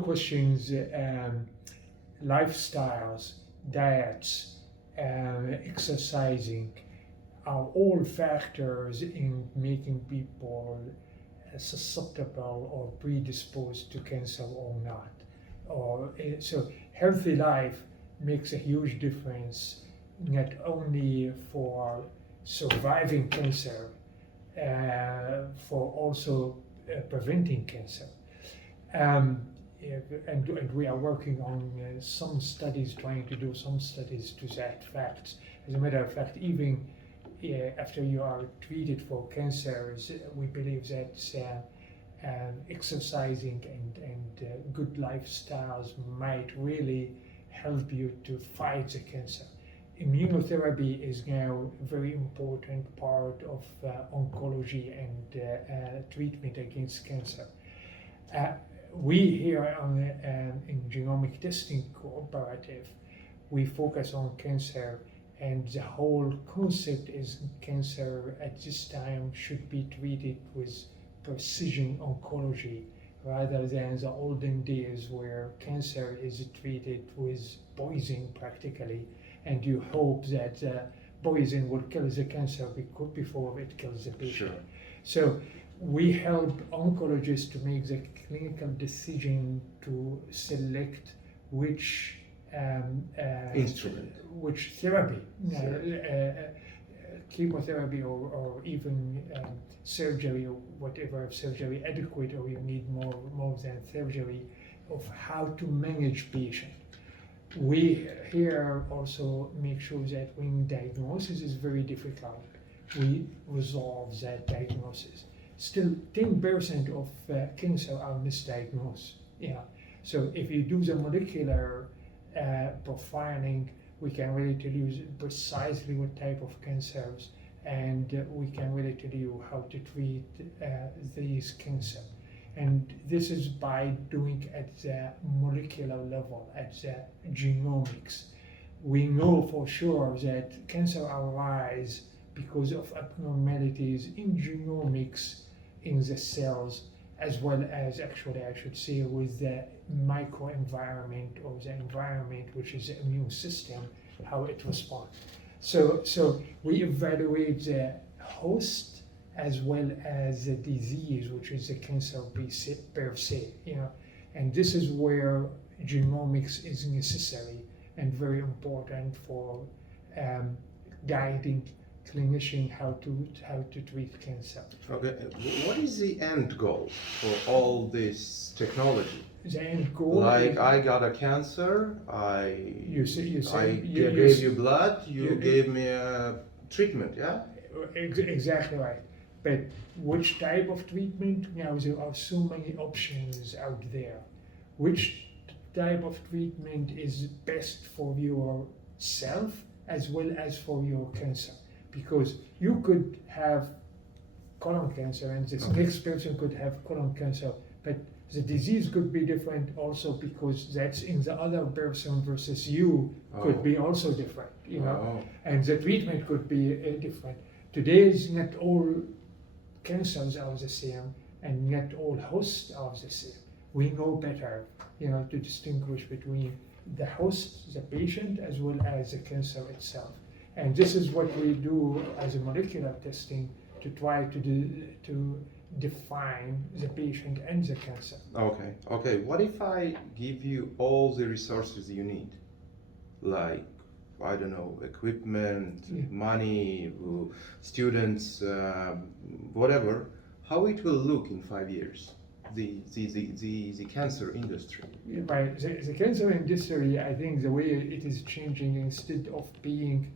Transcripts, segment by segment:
questions, lifestyles, diets, exercising are all factors in making people susceptible or predisposed to cancer or not. So healthy life makes a huge difference, not only for surviving cancer, for also preventing cancer. And we are working on some studies, trying to do some studies to that fact. As a matter of fact, even after you are treated for cancers, we believe that exercising and good lifestyles might really help you to fight the cancer. Immunotherapy is now a very important part of oncology and treatment against cancer. We here in Genomic Testing Cooperative, we focus on cancer, and the whole concept is cancer at this time should be treated with precision oncology rather than the olden days where cancer is treated with poison practically, and you hope that poison will kill the cancer before it kills the patient. Sure. So we help oncologists to make the clinical decision to select which instrument, which therapy, Sure. Chemotherapy or even surgery or whatever, surgery adequate, or you need more than surgery, of how to manage patient. We here also make sure that when diagnosis is very difficult, we resolve that diagnosis. Still, 10% of cancer are misdiagnosed. So if you do the molecular profiling, we can really tell you precisely what type of cancers, and we can really tell you how to treat these cancer. And this is by doing at the molecular level, at the genomics. We know for sure that cancer arise because of abnormalities in genomics in the cells, as well as, actually I should say, with the microenvironment or the environment, which is the immune system, how it responds. So we evaluate the host as well as the disease, which is the cancer per se, and this is where genomics is necessary and very important for guiding clinician how to treat cancer. Okay, what is the end goal for all this technology? The end goal, like, I got a cancer, you gave you blood, you gave me a treatment, yeah? Exactly right. But which type of treatment? Now there are so many options out there. Which type of treatment is best for yourself as well as for your cancer? Because you could have colon cancer and the next person could have colon cancer, but the disease could be different also, because that's in the other person versus you could be also different, and the treatment could be different. Today, not all cancers are the same, and not all hosts are the same. We know better, to distinguish between the host, the patient, as well as the cancer itself. And this is what we do as a molecular testing to try to define the patient and the cancer. Okay. What if I give you all the resources you need? Like, I don't know, equipment, money, students, whatever. How it will look in 5 years? The cancer industry. Right. The cancer industry, I think the way it is changing, instead of being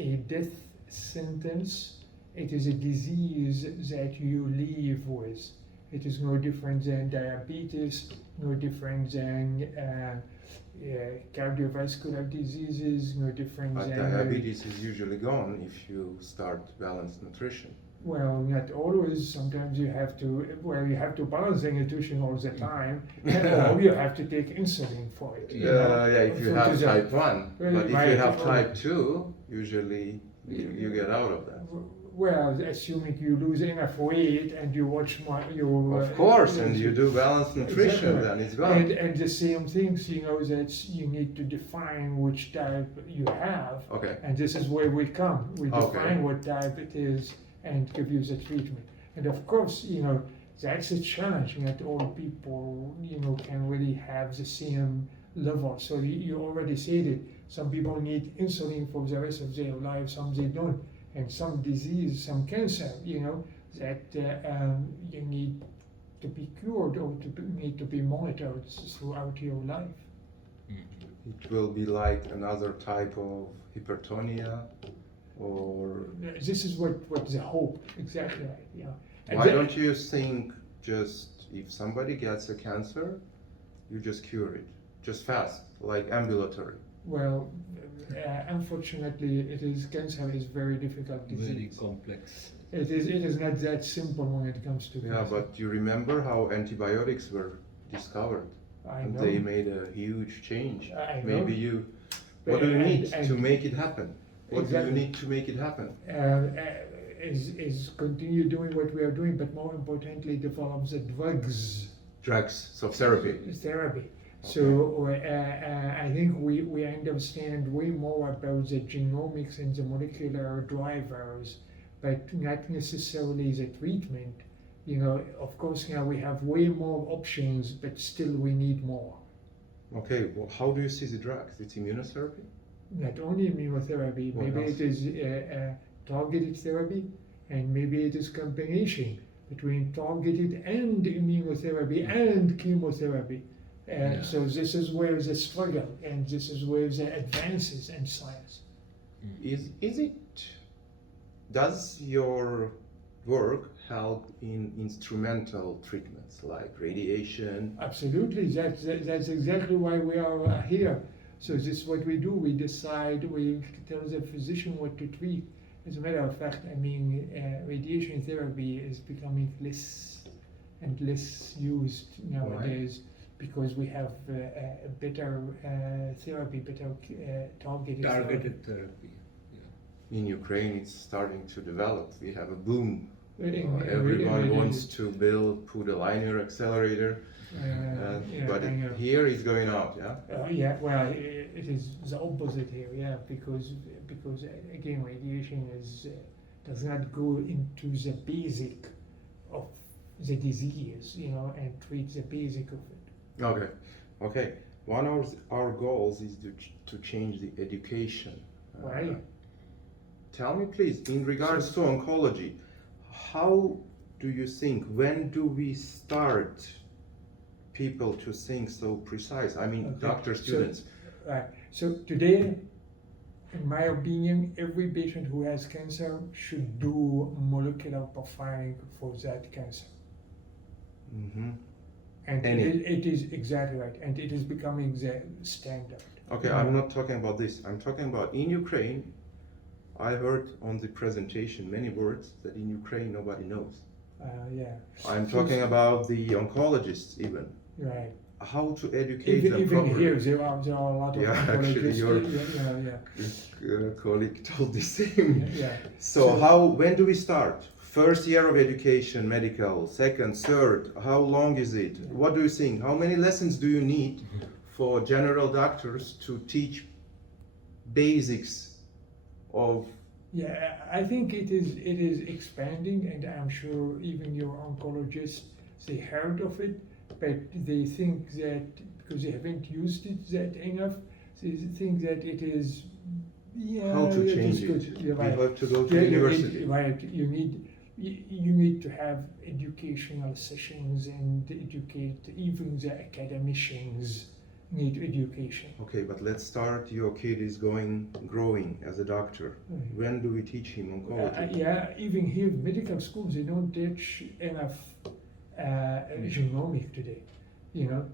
a death sentence, it is a disease that you live with. It is no different than diabetes, no different than cardiovascular diseases, no different but than... diabetes is usually gone if you start balanced nutrition. Well, not always. Sometimes you have to balance the nutrition all the time, or you have to take insulin for it. If you have type 1. But if you have Right. type 2, usually you get out of that. Well, assuming you lose enough weight and you watch more, you Of course, and you do balanced nutrition, exactly. then it's gone. And the same things, you know, that you need to define which type you have, Okay. and this is where we come. We Okay. define what type it is and give you the treatment. And of course, you know, that's a challenge. Not all people, you know, can really have the same level. So you already said it. Some people need insulin for the rest of their life, some they don't. And some disease, some cancer, you know, that you need to be cured or need to be monitored throughout your life. It will be like another type of hypertonia, or This is what the hope, exactly right, yeah. And why don't you think just if somebody gets a cancer, you just cure it, just fast, like ambulatory? Well, unfortunately, cancer is very difficult disease. Very complex. It is not that simple when it comes to Yeah, cancer. but you remember how antibiotics were discovered? I And know. they made a huge change. I know. Maybe you. What But- do you need and- to make it happen? What Exactly. do you need to make it happen? Is continue doing what we are doing, but more importantly, develop the drugs Drugs, so therapy. therapy. So I think we understand way more about the genomics and the molecular drivers, but not necessarily the treatment. You know, of course, now we have way more options, but still we need more. Okay, well, how do you see the drugs? It's immunotherapy? Not only immunotherapy, What maybe else? it is targeted therapy, and maybe it is combination between targeted and immunotherapy and chemotherapy. Yeah. So this is where the struggle, and this is where the advances in science. Is it, does your work help in instrumental treatments like radiation? Absolutely, that's exactly why we are here. So this is what we do. We decide, we tell the physician what to treat. As a matter of fact, I mean, radiation therapy is becoming less and less used nowadays because we have a better therapy, better targeted therapy. Targeted therapy. In Ukraine, it's starting to develop. We have a boom. In- Everyone in- wants to put a linear accelerator, yeah, but I know. here it's going out, yeah? Yeah, well, it is the opposite here, yeah, because again, radiation does not go into the basic of the disease, you know, and treat the basic of it. Okay. One of our goals is to change the education. Right. Tell me, please, in regards to oncology, how do you think? When do we start people to think so precise? I mean, Okay. doctor students. So today, in my opinion, every patient who has cancer should do molecular profiling for that cancer. Mhm. And Any. it is exactly right, and it is becoming the standard. Okay, I'm not talking about this. I'm talking about in Ukraine. I heard on the presentation many words that in Ukraine nobody knows. Yeah. I'm talking about the oncologists even. Right. How to educate them Even properly. here, there are a lot of Yeah, actually, oncologists. your- Yeah. Colleague told the same. Yeah. So when do we start? First year of education, medical, second, third, how long is it? What do you think? How many lessons do you need for general doctors to teach basics of? Yeah, I think it is expanding, and I'm sure even your oncologists, they heard of it, but they think that because they haven't used it that enough, they think that it is. Yeah, How to it change is it? good. You're We right. have to go to Yeah, university. right. You need to have educational sessions and educate even the academicians need education. Okay, but let's start. Your kid is growing as a doctor. Right. When do we teach him oncology? Yeah, even here, medical schools, they don't teach enough genomic today, you know.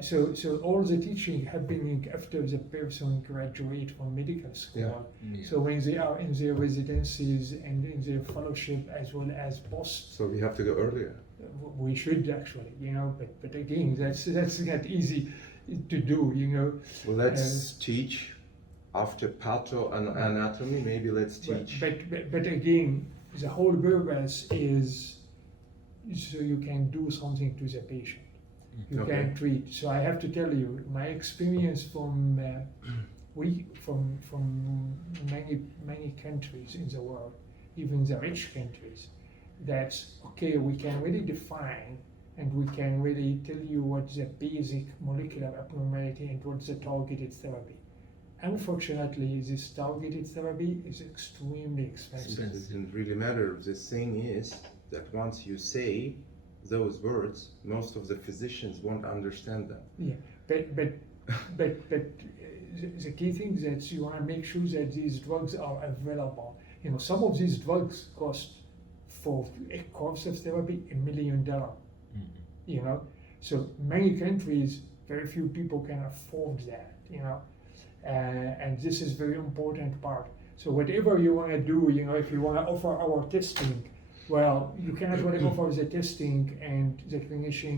So all the teaching happening after the person graduate from medical school. Yeah. So when they are in their residencies and in their fellowship as well as post, So we have to go earlier. we should actually, you know. But again, that's not easy to do, you know. Well, let's teach after patho and anatomy. Maybe let's teach. But again, the whole purpose is so you can do something to the patient. You Okay. can treat. So I have to tell you, my experience from many countries in the world, even the rich countries, that okay, we can really define and we can really tell you what the basic molecular abnormality and what's the targeted therapy. Unfortunately, this targeted therapy is extremely expensive. It doesn't really matter. The thing is that once you say those words, most of the physicians won't understand them. Yeah, but the key thing is that you want to make sure that these drugs are available. You know, some of these drugs cost for a course of therapy $1 million. You know, so many countries, very few people can afford that. You know, and this is very important part. So whatever you want to do, you know, if you want to offer our testing, well, you cannot really offer the testing and the clinician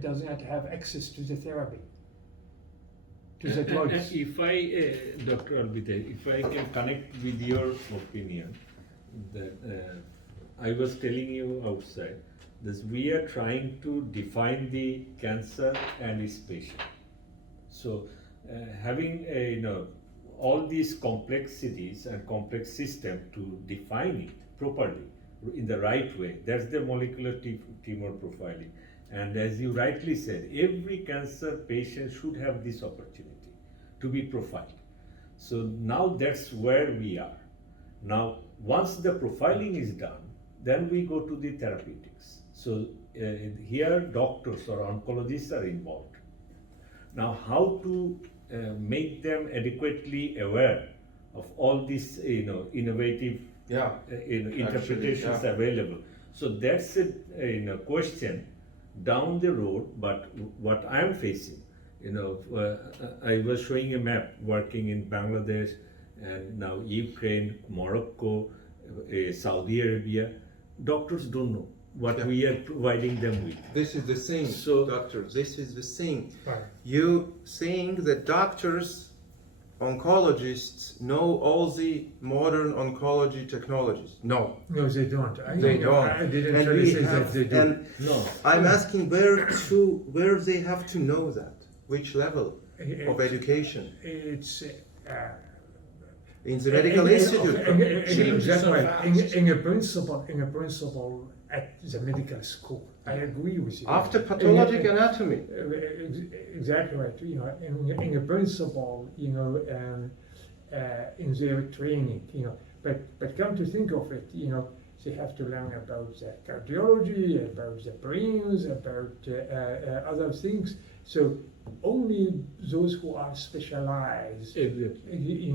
does not have access to the therapy, to the drugs. If I, Dr. Albitar, if I can connect with your opinion, that I was telling you outside, that we are trying to define the cancer and its patient. So having all these complexities and complex system to define it properly in the right way, that's the molecular tumor profiling. And as you rightly said, every cancer patient should have this opportunity to be profiled. So now that's where we are. Now, once the profiling is done, then we go to the therapeutics. So here doctors or oncologists are involved. Now, how to make them adequately aware of all these, innovative interpretations available. So that's a question down the road. But what I'm facing, I was showing a map working in Bangladesh and now Ukraine, Morocco, Saudi Arabia. Doctors don't know what we are providing them with. This is the thing, So- doctor. This is the thing. Right. You saying that doctors, oncologists know all the modern oncology technologies? No, No, they don't. they don't. I didn't And really we say that have- they do. and No. I'm asking where they have to know that, which level of education It's in the medical institute. That's so right. fast. In a principle, at the medical school, I agree with you. After pathologic anatomy. Exactly right. In a principle, in their training, but come to think of it, they have to learn about the cardiology, about the brains, about other things. So only those who are specialized, Exactly.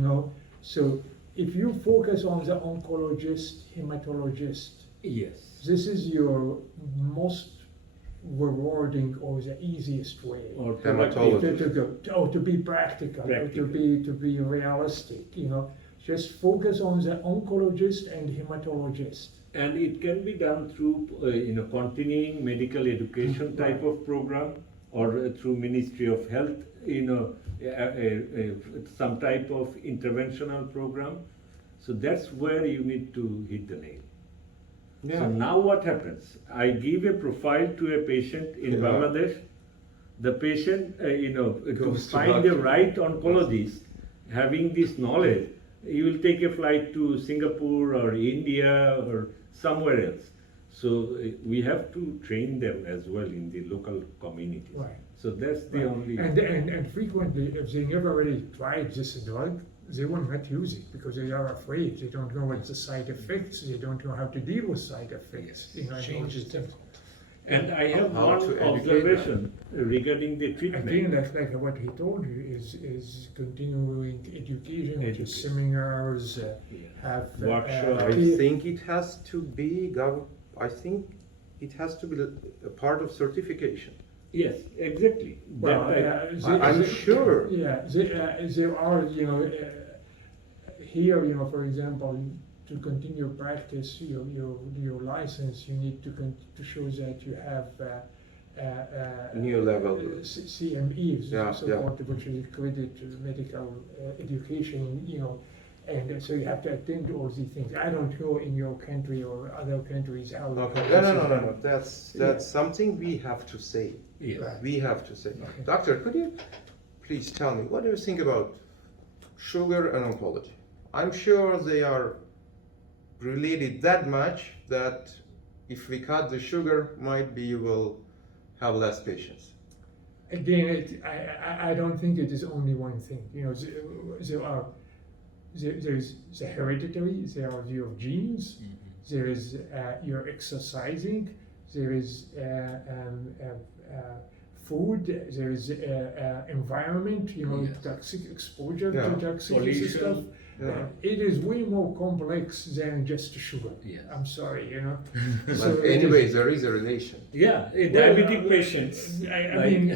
So if you focus on the oncologist, hematologist, Yes. this is your most rewarding or the easiest way Or Hematologist. to be practical, or to be realistic. Just focus on the oncologist and hematologist. And it can be done through, continuing medical education type of program, or through Ministry of Health, some type of interventional program. So that's where you need to hit the nail. Yeah. So now what happens? I give a profile to a patient in Yeah. Bangladesh. The patient, to Goes to find the doctor. right oncologist, having this knowledge, he will take a flight to Singapore or India or somewhere else. So we have to train them as well in the local communities. Right. So that's the only. And frequently, if they never really tried this drug, they will not use it because they are afraid. They don't know what the side effects. They don't know how to deal with side effects. And all Change is these things. difficult. And I have How one to educate observation regarding the Again, treatment. like what he told you is continuing education, which is Education. seminars, have Workshops. I think it has to be a part of certification. Yes, exactly. Well, I'm sure. Yeah, there are, here, for example, to continue practice your license, you need to show that you have New level. CME, Yeah, so-called, which is accredited medical education, And so you have to attend to all these things. I don't know in your country or other countries how. Okay. how No, this no, is no, done. no. That's Yeah. something we have to say. Yes. Right. We have to say. Okay. Doctor, could you please tell me what do you think about sugar and oncology? I'm sure they are related that much that if we cut the sugar, might be you will have less patients. Again, I don't think it is only one thing. You know, there's the hereditary, there are your genes, there is your exercising, there is food, there is environment, you know, Yes. toxic exposure Yeah. to toxic Pollution. stuff. Yeah. It is way more complex than just sugar. Yes. I'm sorry, you know. But it anyway, is- there is a relation. Yeah, Well, diabetic patients. I like- mean,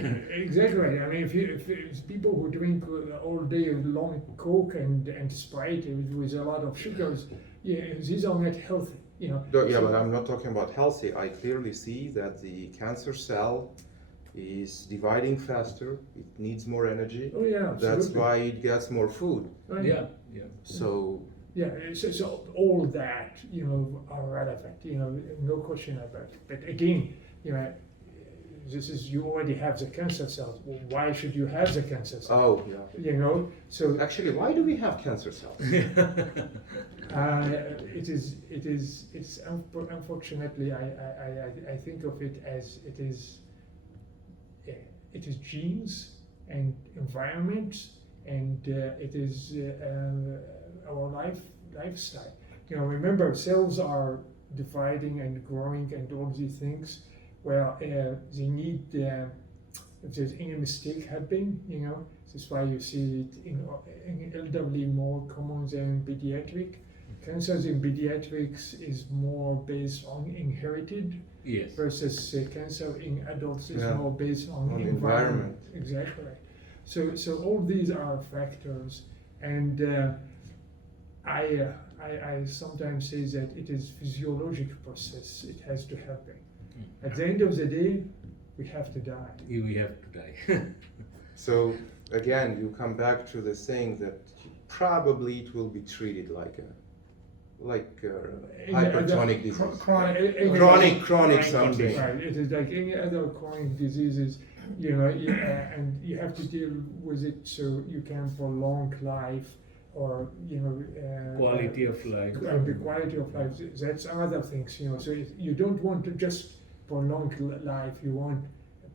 exactly. I mean, if it's people who drink all day long Coke and Sprite with a lot of sugars, yeah, these are not healthy. You know. Yeah, So- but I'm not talking about healthy. I clearly see that the cancer cell is dividing faster. It needs more energy. Oh yeah, absolutely. That's why it gets more food. Right. yeah, yeah. So Yeah, so all that, you know, are relevant, you know, no question about it. But again, you know, this is, you already have the cancer cells. Well, why should you have the cancer cells? oh yeah. You know, so Actually, why do we have cancer cells? it's unfortunately, I think of it as it is genes and environment, and it is our lifestyle. You know, remember, cells are dividing and growing and all these things. Well, they need, if there's any mistake happening, you know, this is why you see it in elderly more common than in pediatric. Cancers in pediatrics is more based on inherited Yes. versus cancer in adults is Yeah. more based on On environment. Exactly right. So all these are factors, and I sometimes say that it is physiological process. It has to happen. At the end of the day, we have to die. We have to die. So again, you come back to the saying that probably it will be treated like a hypertonic disease. Chronic something. Right. It is like any other chronic diseases, you know, and you have to deal with it so you can prolong life, or you know, Quality of life. the quality of life. That's other things, you know. So you don't want to just prolong life. You want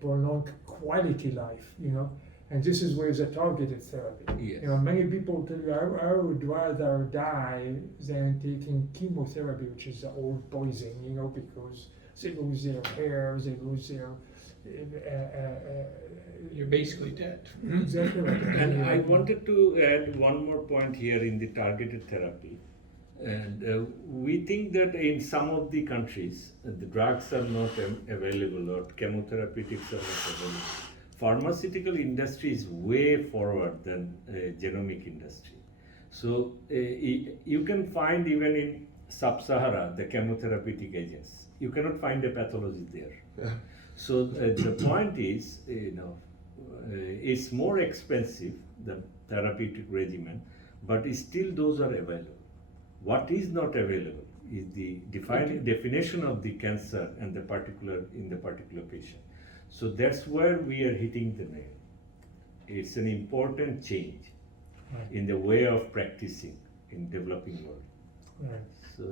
prolong quality life, you know. And this is where the targeted therapy. Yes. You know, many people tell you, I would rather die than taking chemotherapy, which is the old poison, you know, because they lose their hair, they lose their. You're basically dead. Exactly right. And I wanted to add one more point here in the targeted therapy. And we think that in some of the countries, the drugs are not available or chemotherapeutics are not available. Pharmaceutical industry is way forward than genomic industry. So you can find even in sub-Sahara the chemotherapeutic agents. You cannot find a pathology there. Yeah. So the point is, you know, it's more expensive, the therapeutic regimen, but still those are available. What is not available is the definition of the cancer and the particular patient. So that's where we are hitting the nail. It's an important change in the way of practicing in developing world. Right. So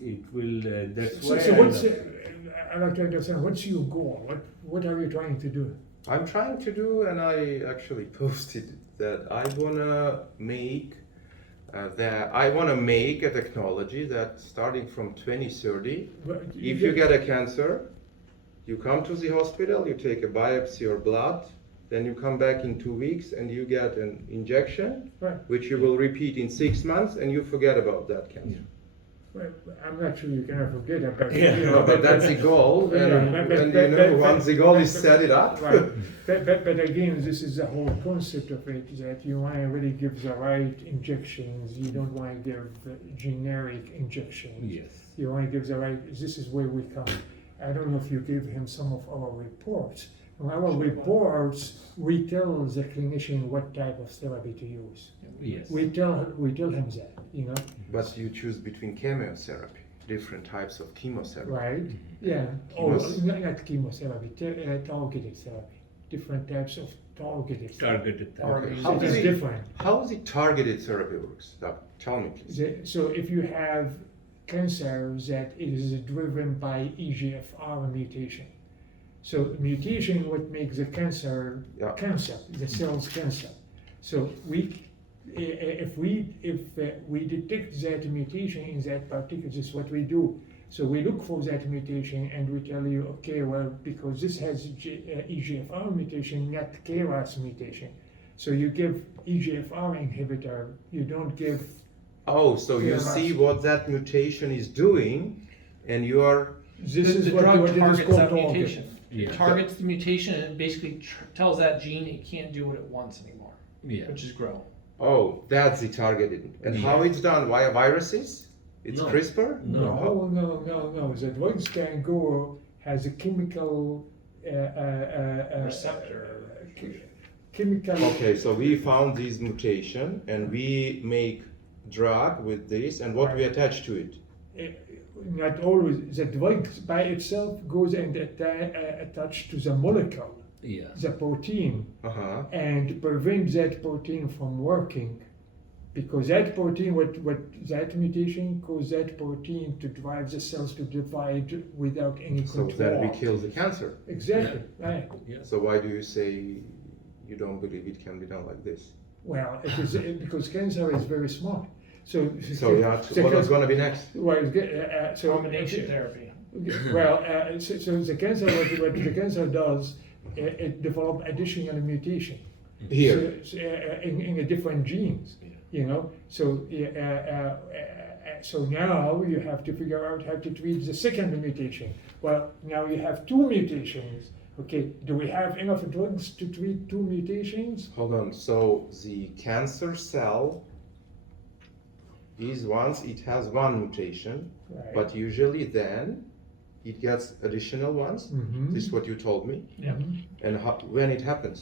it will. That's So, why. so what's I'd like to understand, what's your goal? What are you trying to do? I'm trying to do, and I actually posted that I wanna make a technology that starting from 2030, if you get a cancer, you come to the hospital, you take a biopsy or blood, then you come back in 2 weeks and you get an injection, Right. which you will repeat in 6 months, and you forget about that cancer. Well, I'm not sure you can forget about it. Yeah. You No, know, but that's the goal, Yeah, and you know, once the goal is set it up. Right. But again, this is the whole concept of it, that you want to really give the right injections. You don't want to give generic injections. Yes. You want to give the right, this is where we come. I don't know if you gave him some of our reports, On our reports, we tell the clinician what type of therapy to use. Yes. We tell him that, you know, But you choose between chemotherapy, different types of chemotherapy. right? Yeah. Oh, not chemotherapy, targeted therapy. Different types of targeted therapy. Targeted therapy. How It does is it- different. How the targeted therapy works? Doc, tell me, please. So if you have cancer that it is driven by EGFR mutation. So mutation what makes the cancer Yeah. cancer, the cell's cancer. So if we detect that mutation in that particular, this is what we do. So we look for that mutation and we tell you, okay, well, because this has EGFR mutation, not KRAS mutation. So you give EGFR inhibitor, you don't give. Oh, so you Yeah. see what that mutation is doing, and you are This The is what drug it is targets called that target. mutation. Yeah. It targets the mutation and it basically tells that gene it can't do what it wants anymore, Yeah. which is grow. Oh, that's the targeted. And Yeah. how it's done? Via viruses? It's No. CRISPR? No. The drugs can go has a chemical Receptor. Chemical. Okay, so we found this mutation and we make drug with this, and what we Right. attach to it? Not always. The drug by itself goes and attached to the molecule, Yeah. the protein, Uh-huh. and prevent that protein from working. Because that protein, what that mutation causes that protein to drive the cells to divide without any So control. then we kill the cancer. Exactly, right. Yeah. So why do you say you don't believe it can be done like this? Well, it is because cancer is very smart. So Yeah, what is going to be next? Well, so Combination therapy. Well, so the cancer, what the cancer does, it develops additional mutation. Here. In a different genes, you know. So so now you have to figure out how to treat the second mutation. Well, now you have two mutations. Okay, do we have enough drugs to treat two mutations? Hold on. So the cancer cell is once it has one mutation, Right. but usually then it gets additional ones. Mhm. This is what you told me. Yeah. And when it happens?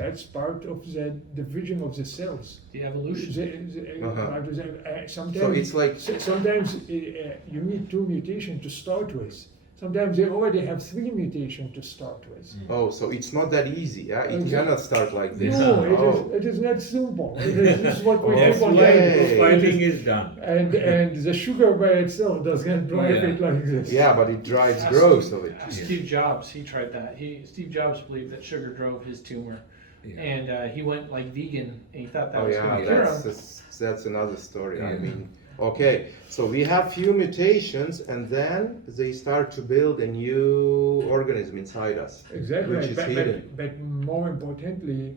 That's part of the division of the cells. The evolution. Sometimes, So it's like sometimes you need two mutations to start with. Sometimes they already have three mutations to start with. oh, so it's not that easy. Yeah, it Exactly. cannot start like this. No, Oh. it is not simple. This is what we That's keep on why doing. profiling is done. And the sugar by itself doesn't drive Yeah. it like this. Yeah, but it drives Ask- growth of it. ask Steve Jobs, he tried that. Steve Jobs believed that sugar drove his tumor. Yeah. And he went like vegan and he thought that Oh was yeah, going to cure him. that's another story. I Yeah. mean, okay, so we have few mutations, and then they start to build a new organism inside us. Exactly, Which is hidden. but more importantly,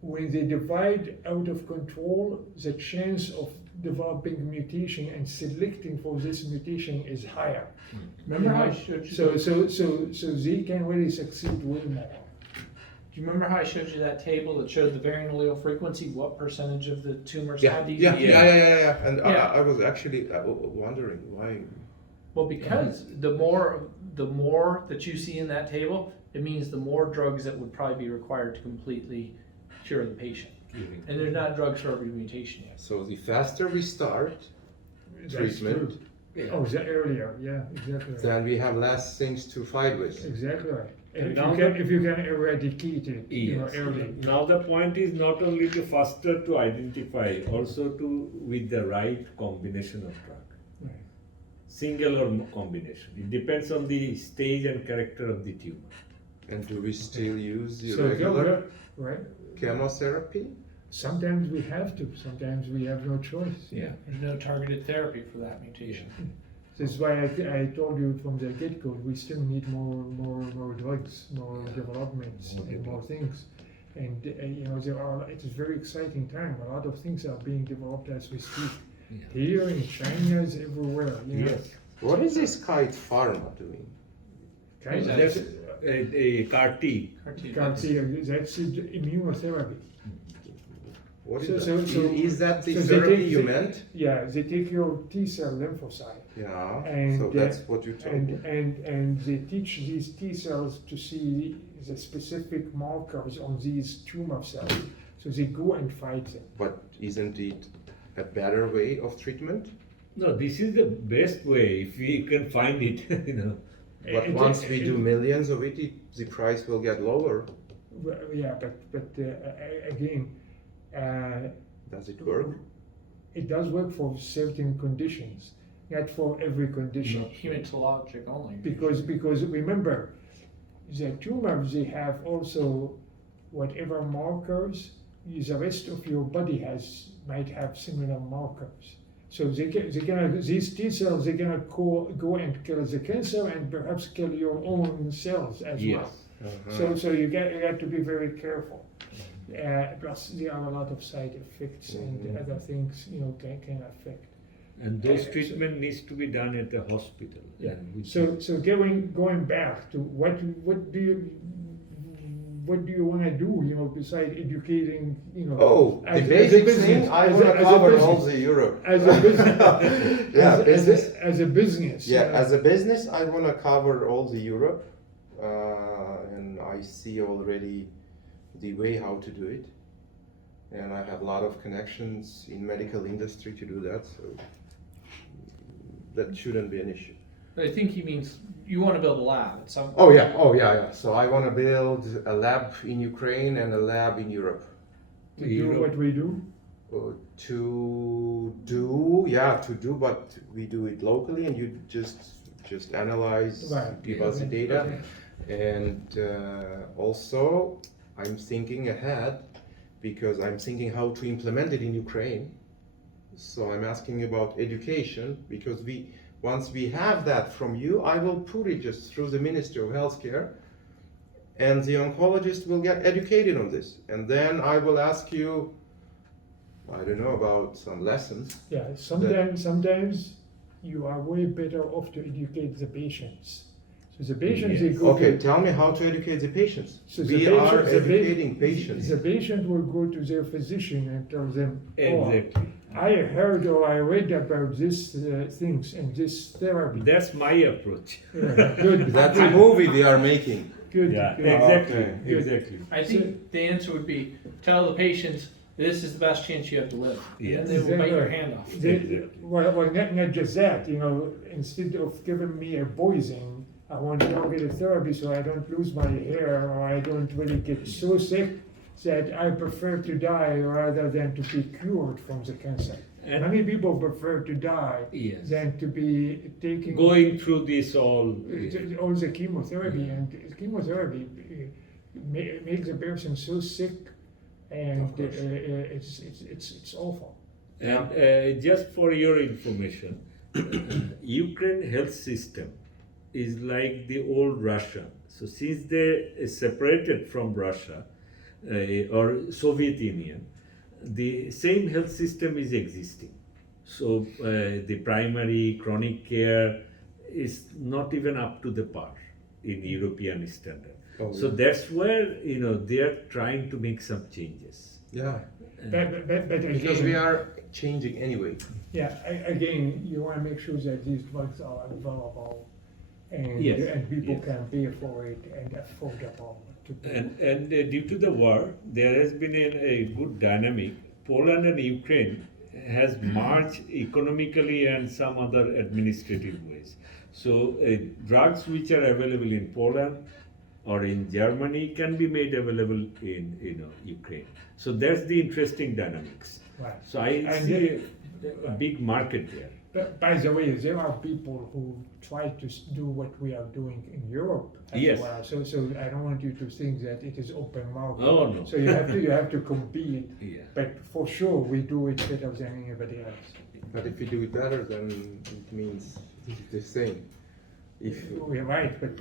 when they divide out of control, the chance of developing mutation and selecting for this mutation is higher. Remember how I You know? showed you? So they can really succeed way more. Do you remember how I showed you that table that showed the varying allele frequency? What percentage of the tumors Yeah, had yeah, DVA? yeah. And Yeah. I was actually wondering why. Well, because the more that you see in that table, it means the more drugs that would probably be required to completely cure the patient. And there's not drugs for every mutation yet. So the faster we start That's treatment, true. Yeah. Oh, the earlier, yeah, exactly. Right. then we have less things to fight with. Exactly right. And If now you can eradicate it, you know, Yes. early. Now the point is not only to faster to identify, also to with the right combination of drug. Right. Single or combination. It depends on the stage and character of the tumor. And do we still use the So, regular right? chemotherapy? Sometimes we have to, sometimes we have no choice. Yeah. There's no targeted therapy for that mutation. This is why I told you from the get-go, we still need more drugs, more developments, and more things. And you know, it's a very exciting time. A lot of things are being developed as we speak. Yeah. Here in China, everywhere. You know. Yes. What is this Kite Pharma doing? Kind of, That's- that's A CAR T. CAR-T. that's immunotherapy. What is So- that? so- so- Is that the so they therapy take- you they- meant? Yeah, they take your T-cell lymphocyte. Yeah. And, So that's what you told me. and they teach these T cells to see the specific markers on these tumor cells. So they go and fight them. But isn't it a better way of treatment? No, this is the best way if we can find it, you know. But once we do millions of it, the price will get lower. Well, yeah, but again, Does it work? it does work for certain conditions, not for every condition. Hematologic only. Because remember, the tumors, they have also whatever markers, the rest of your body might have similar markers. So these T cells, they're gonna go and kill the cancer and perhaps kill your own cells as Yes. well. Uh-huh. So you got to be very careful. Plus there are a lot of side effects and Mhm. other things, can affect. And those So- treatment needs to be done at the hospital. Yeah. and which So is- going back to what do you want to do? Besides educating, Oh, the as a basic business, thing, I as a- want to as a cover business. all the Europe. as a business, Yeah, business. as a business. Yeah, as a business, I want to cover all the Europe, and I see already the way how to do it, and I have a lot of connections in medical industry to do that, so that shouldn't be an issue. But I think he means you want to build a lab at some. Oh yeah. So I want to build a lab in Ukraine and a lab in Europe. to do Europe. what we do. To do, but we do it locally, and you just analyze, Right. give us the Okay. data. Okay. And also, I'm thinking ahead because I'm thinking how to implement it in Ukraine. So I'm asking about education because once we have that from you, I will put it just through the Ministry of Healthcare, and the oncologist will get educated on this. And then I will ask you, I don't know, about some lessons. Yeah, sometimes you are way better off to educate the patients. So the patients, they Yes. go Okay, to, tell me how to educate the patients. So the We patient- are the pa- educating patients. the patient will go to their physician and tell them, oh, Exactly. I heard or I read about this things and this therapy. That's my approach. Yeah, good. That's a movie we are making. Good. Yeah, good. exactly, Okay. exactly. I think the answer would be tell the patients this is the best chance you have to live. Yes. And then they will bite your hand off. Well, not just that, instead of giving me a poison, I want targeted therapy so I don't lose my hair or I don't really get so sick that I prefer to die rather than to be cured from the cancer. And- Many people prefer to die Yes. than to be taking Going through this all. all the chemotherapy, and chemotherapy makes a person so sick, and Of course. it's awful. And just for your information, Ukraine health system is like the old Russia. So since they separated from Russia or Soviet Union, the same health system is existing. So the primary chronic care is not even up to the par in European standard. Oh, So yeah. that's where they are trying to make some changes. Yeah, But because again, we are changing anyway. yeah, again, you want to make sure that these drugs are available, and Yes, and people yes. can pay for it and affordable to pay. And due to the war, there has been a good dynamic. Poland and Ukraine has marched economically and some other administrative ways. So drugs which are available in Poland or in Germany can be made available in Ukraine. So that's the interesting dynamics. Right. So I And see a big market there. But by the way, there are people who try to do what we are doing in Europe as Yes. well. So I don't want you to think that it is open market. Oh, no. So you have to compete. Yeah. But for sure, we do it better than anybody else. But if you do it better, then it means it's the same. If We're right, but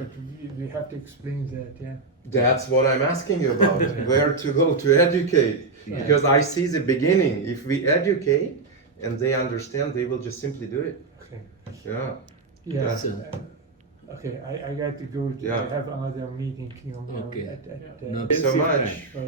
we have to explain that, yeah. that's what I'm asking you about, where to go to educate. Yeah. Because I see the beginning. If we educate and they understand, they will just simply do it. Okay. Yeah. Yeah. That's Okay, I got to go. Yeah. I have another meeting, Okay. at No, Thank you so basic much. time. Right.